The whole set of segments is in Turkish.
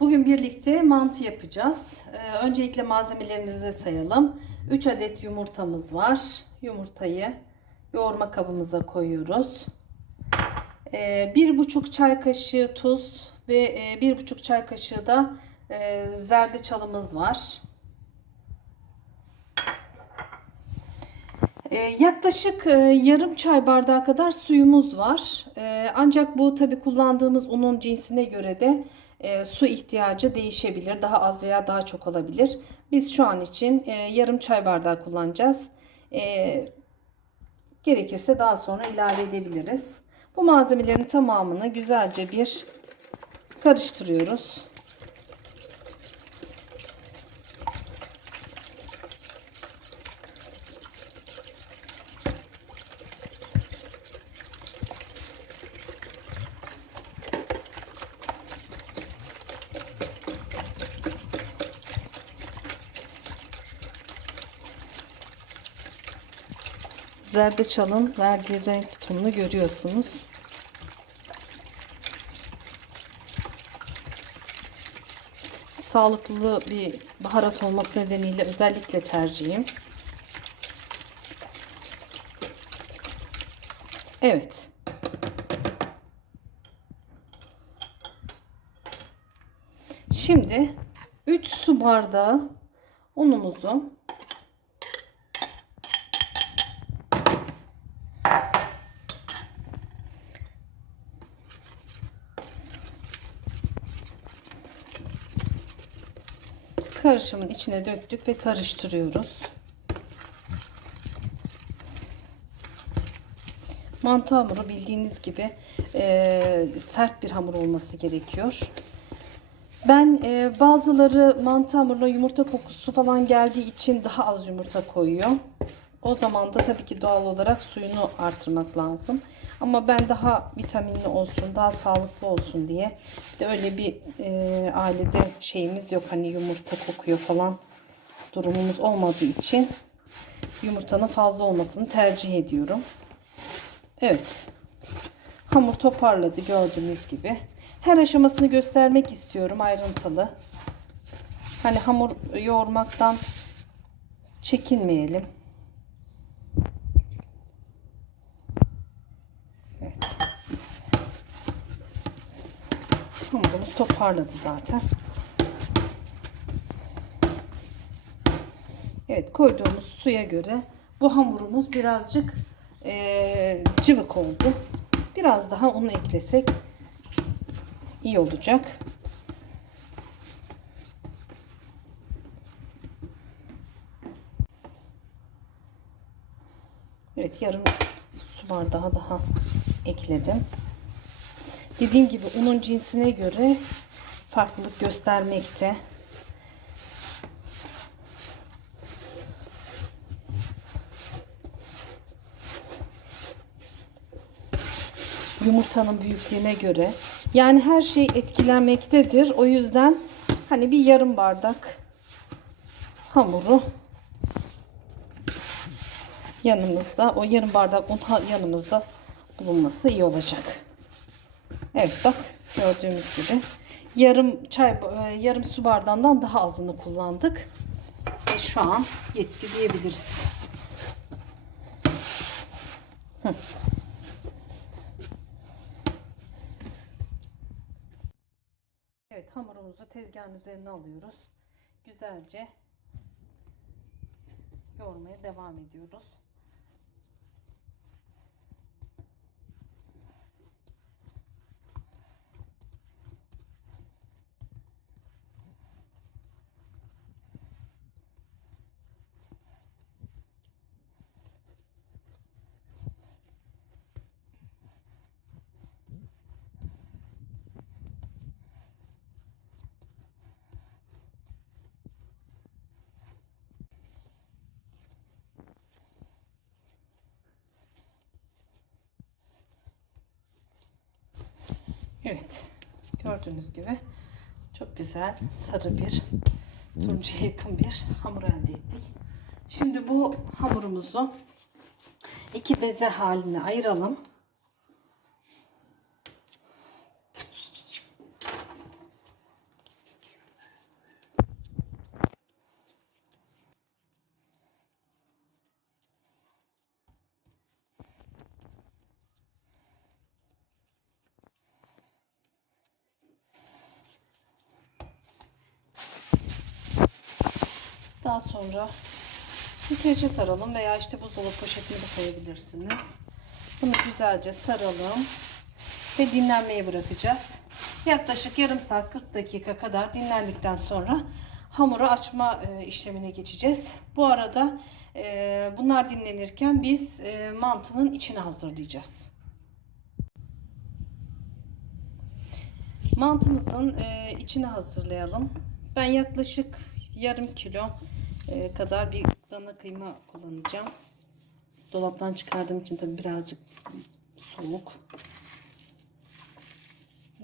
Bugün birlikte mantı yapacağız. Ee, öncelikle malzemelerimizi sayalım. 3 adet yumurtamız var. Yumurtayı yoğurma kabımıza koyuyoruz. Ee, 1,5 çay kaşığı tuz ve e, 1,5 çay kaşığı da e, zerdeçalımız var. Yaklaşık e, yarım çay bardağı kadar suyumuz var. Ee, ancak bu tabi kullandığımız unun cinsine göre de e, su ihtiyacı değişebilir. Daha az veya daha çok olabilir. Biz şu an için e, yarım çay bardağı kullanacağız. Gerekirse daha sonra ilave edebiliriz. Bu malzemelerin tamamını güzelce bir karıştırıyoruz. Zerdeçalın verdiği renk tonunu görüyorsunuz. Sağlıklı bir baharat olması nedeniyle özellikle tercihim. Evet. Şimdi 3 su bardağı unumuzu karışımın içine döktük ve karıştırıyoruz. Mantı hamuru bildiğiniz gibi e, sert bir hamur olması gerekiyor. Ben e, bazıları mantı hamuruna yumurta kokusu falan geldiği için daha az yumurta koyuyor. O zaman da tabii ki doğal olarak suyunu artırmak lazım. Ama ben daha vitaminli olsun, daha sağlıklı olsun diye de öyle bir e, ailede şeyimiz yok. Hani yumurta kokuyor falan durumumuz olmadığı için yumurtanın fazla olmasını tercih ediyorum. Evet. Hamur toparladı gördüğünüz gibi. Her aşamasını göstermek istiyorum ayrıntılı. Hani hamur yoğurmaktan çekinmeyelim. Evet. Hamurumuz toparladı zaten. Evet koyduğumuz suya göre bu hamurumuz birazcık e, cıvık oldu. Biraz daha unu eklesek iyi olacak. Evet yarım su bardağı daha ekledim. Dediğim gibi unun cinsine göre farklılık göstermekte. Yumurtanın büyüklüğüne göre. Yani her şey etkilenmektedir. O yüzden hani bir yarım bardak hamuru yanımızda o yarım bardak un yanımızda bulunması iyi olacak. Evet bak gördüğümüz gibi yarım çay yarım su bardağından daha azını kullandık. Ve şu an yetti diyebiliriz. Hı. Evet hamurumuzu tezgahın üzerine alıyoruz. Güzelce yoğurmaya devam ediyoruz. Evet. Gördüğünüz gibi çok güzel sarı bir turuncuya yakın bir hamur elde ettik. Şimdi bu hamurumuzu iki beze haline ayıralım. Daha sonra streçe saralım veya işte buzdolabı poşetine de koyabilirsiniz. Bunu güzelce saralım ve dinlenmeye bırakacağız. Yaklaşık yarım saat 40 dakika kadar dinlendikten sonra hamuru açma e, işlemine geçeceğiz. Bu arada e, bunlar dinlenirken biz e, mantının içini hazırlayacağız. Mantımızın içini hazırlayalım. Ben yaklaşık yarım kilo kadar bir dana kıyma kullanacağım. Dolaptan çıkardığım için tabii birazcık soğuk.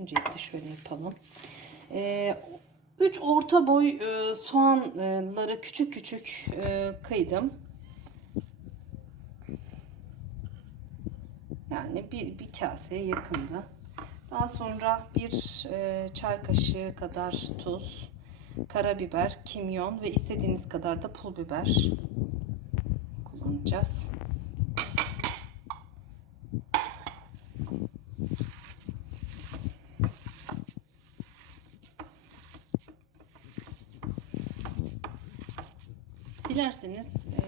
Öncelikle şöyle yapalım. 3 orta boy e, soğanları küçük küçük e, kıydım. Yani bir, bir kaseye yakındı. Daha sonra bir e, çay kaşığı kadar tuz, karabiber, kimyon ve istediğiniz kadar da pul biber kullanacağız. Dilerseniz e,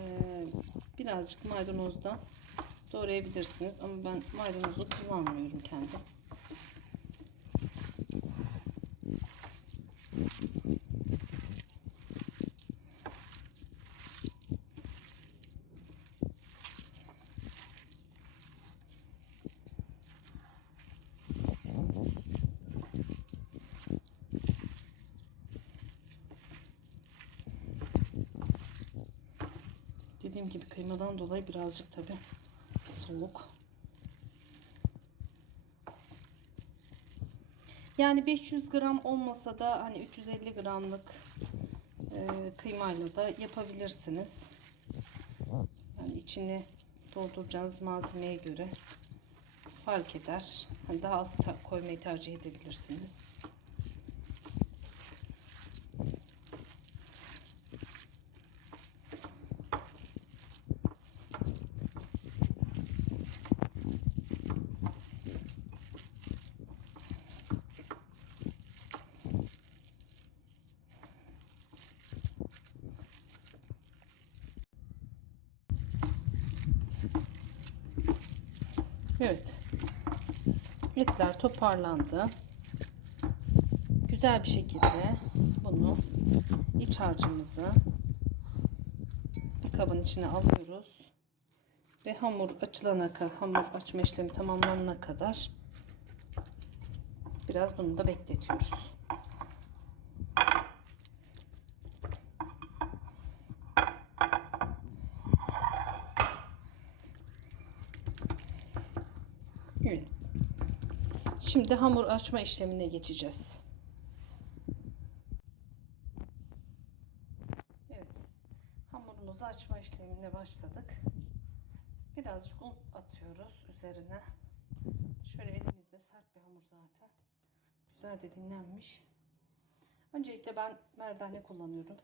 birazcık maydanoz da doğrayabilirsiniz ama ben maydanozu kullanmıyorum kendim. Dediğim gibi kıymadan dolayı birazcık tabi soğuk. Yani 500 gram olmasa da hani 350 gramlık e, kıymayla da yapabilirsiniz. Yani içini dolduracağınız malzemeye göre fark eder. Hani daha az koymayı tercih edebilirsiniz. Evet. Etler toparlandı. Güzel bir şekilde bunu iç harcımızı bir kabın içine alıyoruz. Ve hamur açılana kadar, hamur açma işlemi tamamlanana kadar biraz bunu da bekletiyoruz. Evet. Şimdi hamur açma işlemine geçeceğiz. Evet. Hamurumuzu açma işlemine başladık. Birazcık un atıyoruz üzerine. Şöyle elimizde sert bir hamur zaten. Güzel de dinlenmiş. Öncelikle ben merdane kullanıyorum.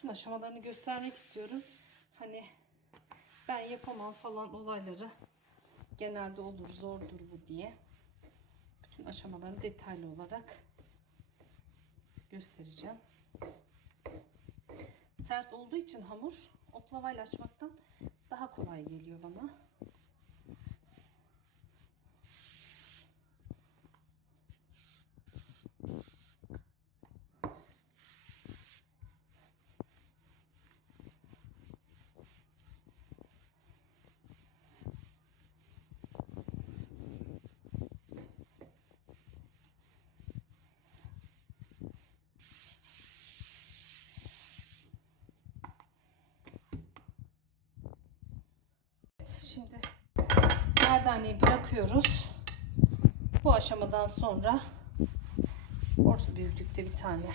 Bütün aşamalarını göstermek istiyorum. Hani ben yapamam falan olayları genelde olur zordur bu diye. Bütün aşamalarını detaylı olarak göstereceğim. Sert olduğu için hamur oklavayla açmaktan daha kolay geliyor bana. Şimdi merdaneyi bırakıyoruz. Bu aşamadan sonra or- orta büyüklükte bir tane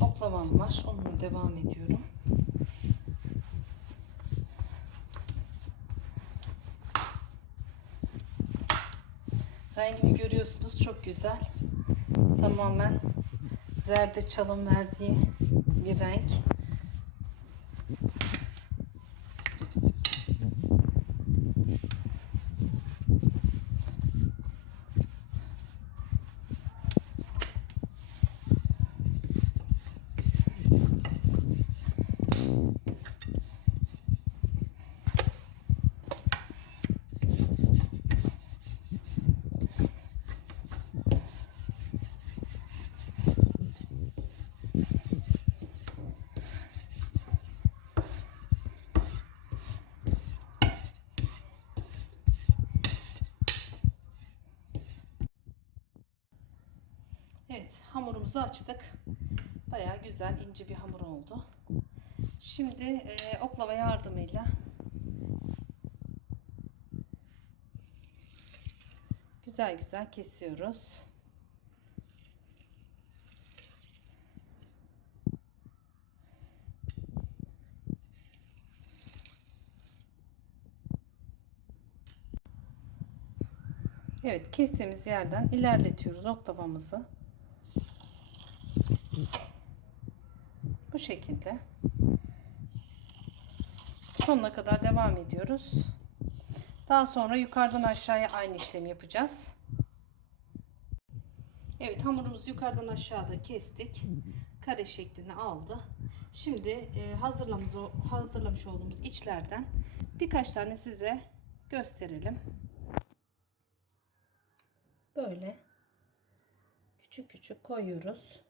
oklavam var. Onunla devam ediyorum. Rengini görüyorsunuz çok güzel. Tamamen zerdeçalın verdiği bir renk. Evet, hamurumuzu açtık. Bayağı güzel, ince bir hamur oldu. Şimdi e, oklava yardımıyla güzel güzel kesiyoruz. Evet, kestiğimiz yerden ilerletiyoruz oktavamızı. Bu şekilde. Sonuna kadar devam ediyoruz. Daha sonra yukarıdan aşağıya aynı işlemi yapacağız. Evet hamurumuzu yukarıdan aşağıda kestik. Kare şeklini aldı. Şimdi e, hazırlamış, hazırlamış olduğumuz içlerden birkaç tane size gösterelim. Böyle küçük küçük koyuyoruz.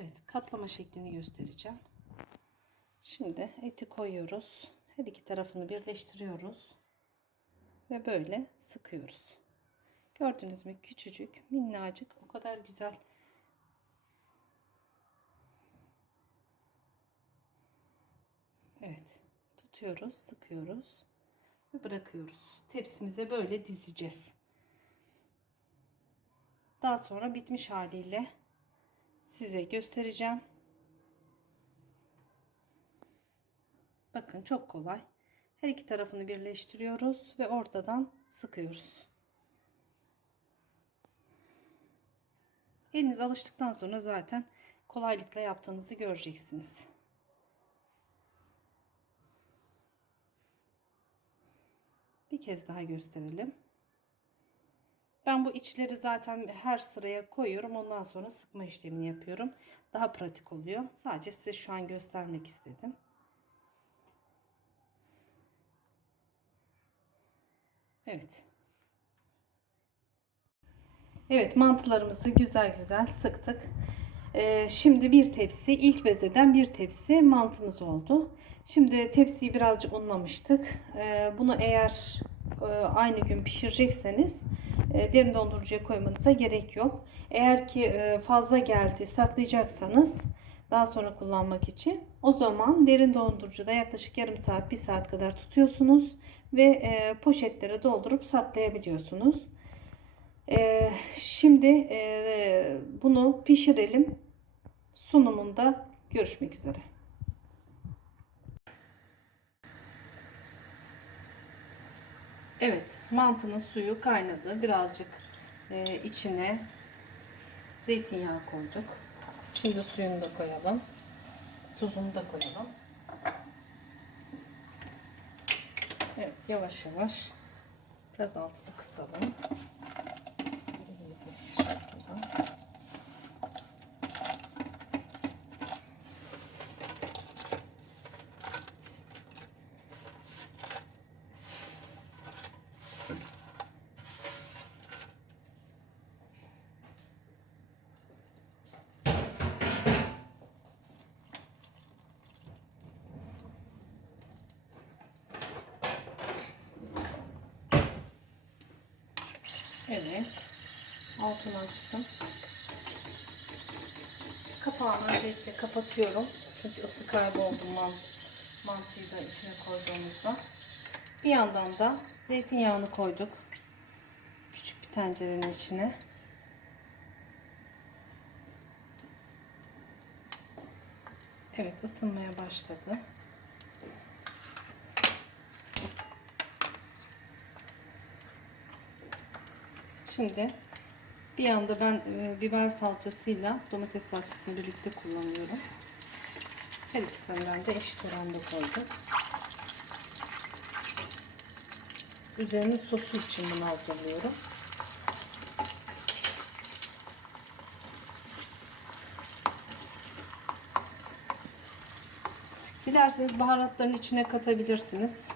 Evet katlama şeklini göstereceğim. Şimdi eti koyuyoruz. Her iki tarafını birleştiriyoruz. Ve böyle sıkıyoruz. Gördünüz mü? Küçücük, minnacık. O kadar güzel. Evet. Tutuyoruz, sıkıyoruz ve bırakıyoruz. Tepsimize böyle dizeceğiz. Daha sonra bitmiş haliyle size göstereceğim. Bakın çok kolay. Her iki tarafını birleştiriyoruz ve ortadan sıkıyoruz. Eliniz alıştıktan sonra zaten kolaylıkla yaptığınızı göreceksiniz. Bir kez daha gösterelim. Ben bu içleri zaten her sıraya koyuyorum. Ondan sonra sıkma işlemini yapıyorum. Daha pratik oluyor. Sadece size şu an göstermek istedim. Evet. Evet mantılarımızı güzel güzel sıktık. Ee, şimdi bir tepsi ilk bezeden bir tepsi mantımız oldu. Şimdi tepsiyi birazcık unlamıştık. Ee, bunu eğer e, aynı gün pişirecekseniz e, derin dondurucuya koymanıza gerek yok. Eğer ki e, fazla geldi saklayacaksanız daha sonra kullanmak için o zaman derin dondurucuda yaklaşık yarım saat bir saat kadar tutuyorsunuz ve e, poşetlere doldurup saklayabiliyorsunuz. Şimdi bunu pişirelim. Sunumunda görüşmek üzere. Evet, mantının suyu kaynadı. Birazcık e, içine zeytinyağı koyduk. Şimdi suyunu da koyalım. Tuzunu da koyalım. Evet, yavaş yavaş biraz altını kısalım. Elimizin sıcaklığından. Evet. Altını açtım. Kapağını öncelikle kapatıyorum. Çünkü ısı kayboldu man mantıyı da içine koyduğumuzda. Bir yandan da zeytinyağını koyduk. Küçük bir tencerenin içine. Evet ısınmaya başladı. Şimdi bir yanda ben e, biber salçasıyla domates salçasını birlikte kullanıyorum. Her ikisinden de eşit oranda koydum. Üzerine sosu için bunu hazırlıyorum. Dilerseniz baharatların içine katabilirsiniz.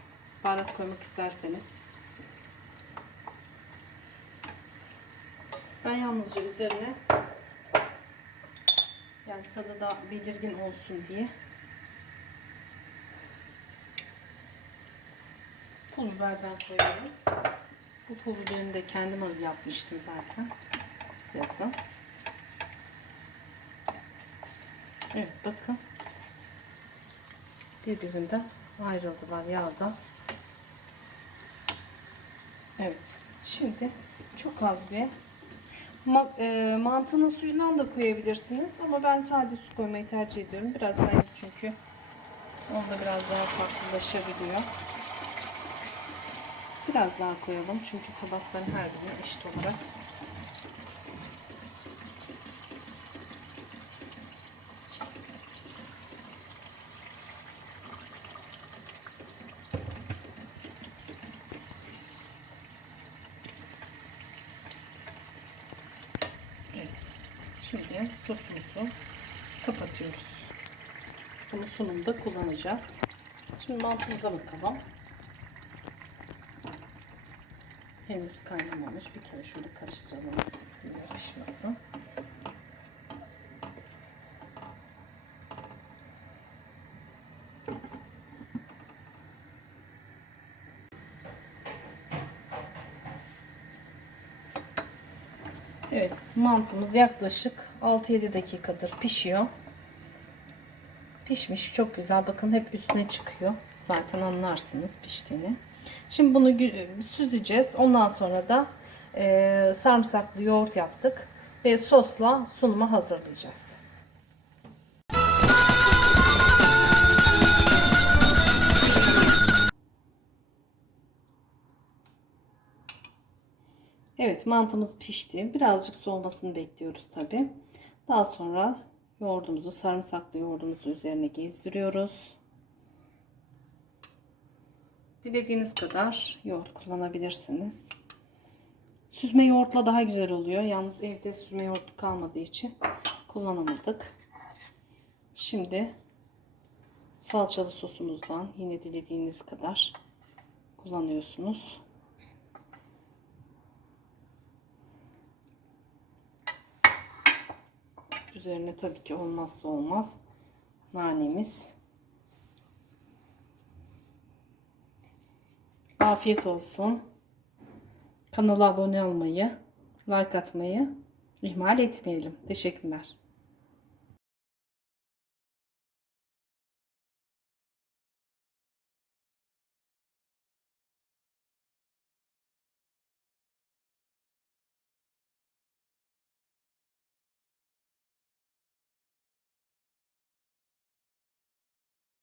Baharat koymak isterseniz. Ben yalnızca üzerine yani tadı da belirgin olsun diye pul biberden koyuyorum. Bu pul biberini de kendim az yapmıştım zaten. Yazın. Evet bakın. Birbirinden ayrıldılar yağda. Evet. Şimdi çok az bir Ma e, mantının suyundan da koyabilirsiniz ama ben sade su koymayı tercih ediyorum. Biraz daha çünkü onda biraz daha farklılaşabiliyor. Biraz daha koyalım çünkü tabakların her birine eşit olarak Evet. Şimdi sosumuzu kapatıyoruz. Bunu sunumda kullanacağız. Şimdi mantımıza bakalım. Henüz kaynamamış. Bir kere şöyle karıştıralım. Yapışmasın. Evet, mantımız yaklaşık 6-7 dakikadır pişiyor. Pişmiş, çok güzel. Bakın hep üstüne çıkıyor. Zaten anlarsınız piştiğini. Şimdi bunu süzeceğiz. Ondan sonra da e, sarımsaklı yoğurt yaptık ve sosla sunuma hazırlayacağız. Evet mantımız pişti. Birazcık soğumasını bekliyoruz tabi. Daha sonra yoğurdumuzu, sarımsaklı yoğurdumuzu üzerine gezdiriyoruz. Dilediğiniz kadar yoğurt kullanabilirsiniz. Süzme yoğurtla daha güzel oluyor. Yalnız evde süzme yoğurt kalmadığı için kullanamadık. Şimdi salçalı sosumuzdan yine dilediğiniz kadar kullanıyorsunuz. Üzerine tabii ki olmazsa olmaz nanemiz. Afiyet olsun. Kanala abone olmayı, like atmayı ihmal etmeyelim. Teşekkürler.